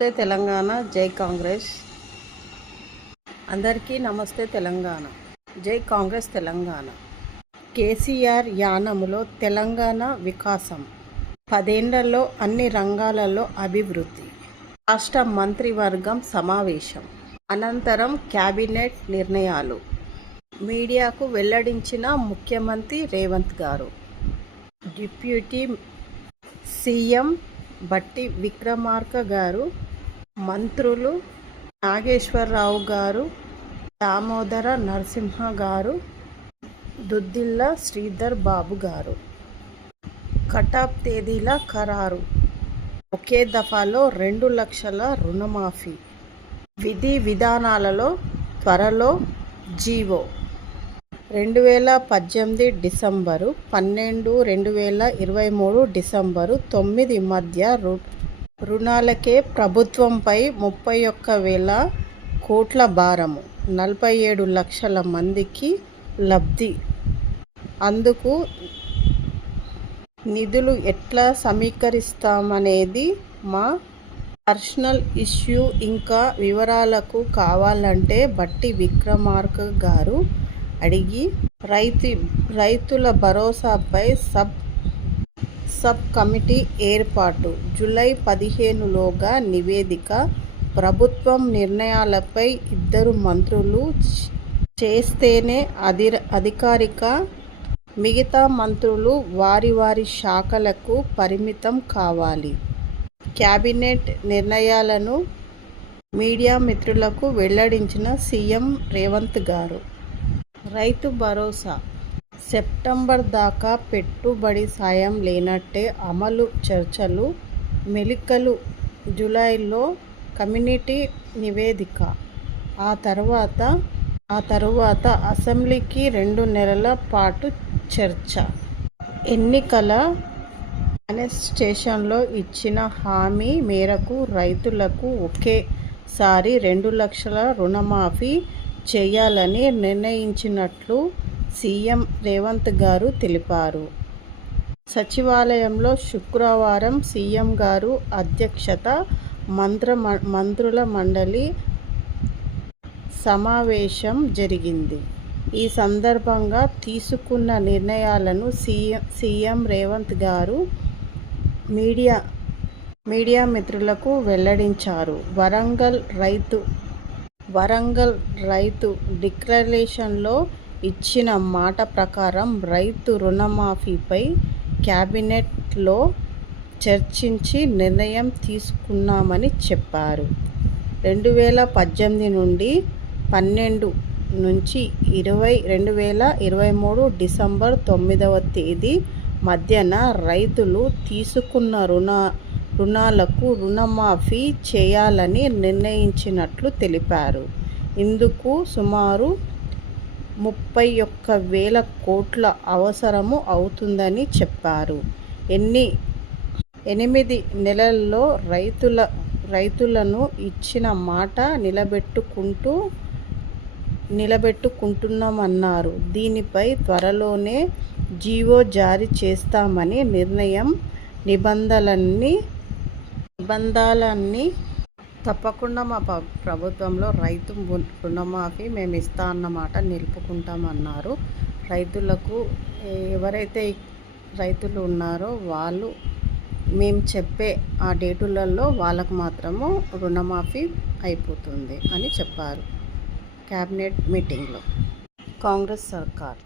నమస్తే తెలంగాణ జై కాంగ్రెస్. అందరికీ నమస్తే తెలంగాణ జై కాంగ్రెస్ తెలంగాణ. కేసీఆర్ యానములో తెలంగాణ వికాసం పదేండ్లలో అన్ని రంగాలలో అభివృద్ధి రాష్ట్ర మంత్రివర్గం సమావేశం అనంతరం క్యాబినెట్ నిర్ణయాలు మీడియాకు వెల్లడించిన ముఖ్యమంత్రి రేవంత్ గారు. డిప్యూటీ సీఎం బట్టి విక్రమార్క గారు మంత్రులు నాగేశ్వరరావు గారు దామోదర నరసింహ గారు దుద్దిల్ల శ్రీధర్ బాబు గారు. కటాప్ తేదీల ఖరారు. ఒకే దఫాలో రెండు లక్షల రుణమాఫీ. విధి విధానాలలో త్వరలో జీవో. రెండు వేల పద్దెనిమిది డిసెంబరు పన్నెండు రెండు వేల ఇరవై మూడు డిసెంబరు తొమ్మిది మధ్య రు రుణాలకే ప్రభుత్వంపై ముప్పై ఒక్క వేల కోట్ల భారము నలభై ఏడు లక్షల మందికి లబ్ధి. అందుకు నిధులు ఎట్లా సమీకరిస్తామనేది మా పర్సనల్ ఇష్యూ. ఇంకా వివరాలకు కావాలంటే బట్టి విక్రమార్క గారు అడిగి రైతు రైతుల భరోసాపై సబ్ సబ్ కమిటీ ఏర్పాటు. జూలై పదిహేనులోగా నివేదిక. ప్రభుత్వం నిర్ణయాలపై ఇద్దరు మంత్రులు చేస్తేనే అధి అధికారిక మిగతా మంత్రులు వారి వారి శాఖలకు పరిమితం కావాలి. క్యాబినెట్ నిర్ణయాలను మీడియా మిత్రులకు వెల్లడించిన సీఎం రేవంత్ గారు. రైతు భరోసా సెప్టెంబర్ దాకా పెట్టుబడి సాయం లేనట్టే అమలు చర్చలు మెలికలు జూలైలో కమ్యూనిటీ నివేదిక. ఆ తర్వాత ఆ తరువాత అసెంబ్లీకి రెండు నెలల పాటు చర్చ. ఎన్నికల స్టేషన్లో ఇచ్చిన హామీ మేరకు రైతులకు ఒకేసారి రెండు లక్షల రుణమాఫీ చేయాలని నిర్ణయించినట్లు సీఎం రేవంత్ గారు తెలిపారు. సచివాలయంలో శుక్రవారం సీఎం గారు అధ్యక్షత మంత్ర మంత్రుల మండలి సమావేశం జరిగింది. ఈ సందర్భంగా తీసుకున్న నిర్ణయాలను సీఎం సీఎం రేవంత్ గారు మీడియా మీడియా మిత్రులకు వెల్లడించారు. వరంగల్ రైతు వరంగల్ రైతు డిక్లరేషన్లో ఇచ్చిన మాట ప్రకారం రైతు రుణమాఫీపై క్యాబినెట్లో చర్చించి నిర్ణయం తీసుకున్నామని చెప్పారు. రెండు వేల పద్దెనిమిది నుండి పన్నెండు నుంచి ఇరవై రెండు వేల ఇరవై మూడు డిసెంబర్ తొమ్మిదవ తేదీ మధ్యన రైతులు తీసుకున్న రుణ రుణాలకు రుణమాఫీ చేయాలని నిర్ణయించినట్లు తెలిపారు. ఇందుకు సుమారు ముప్పై ఒక్క వేల కోట్ల అవసరము అవుతుందని చెప్పారు. ఎన్ని ఎనిమిది నెలల్లో రైతుల రైతులను ఇచ్చిన మాట నిలబెట్టుకుంటూ నిలబెట్టుకుంటున్నామన్నారు. దీనిపై త్వరలోనే జీవో జారీ చేస్తామని నిర్ణయం నిబంధనలన్నీ నిబంధనలన్నీ తప్పకుండా మా ప్రభుత్వంలో రైతు రుణమాఫీ మేము ఇస్తా అన్నమాట నిలుపుకుంటామన్నారు రైతులకు ఎవరైతే రైతులు ఉన్నారో వాళ్ళు మేము చెప్పే ఆ డేటులలో వాళ్ళకు మాత్రము రుణమాఫీ అయిపోతుంది అని చెప్పారు. క్యాబినెట్ మీటింగ్లో కాంగ్రెస్ సర్కార్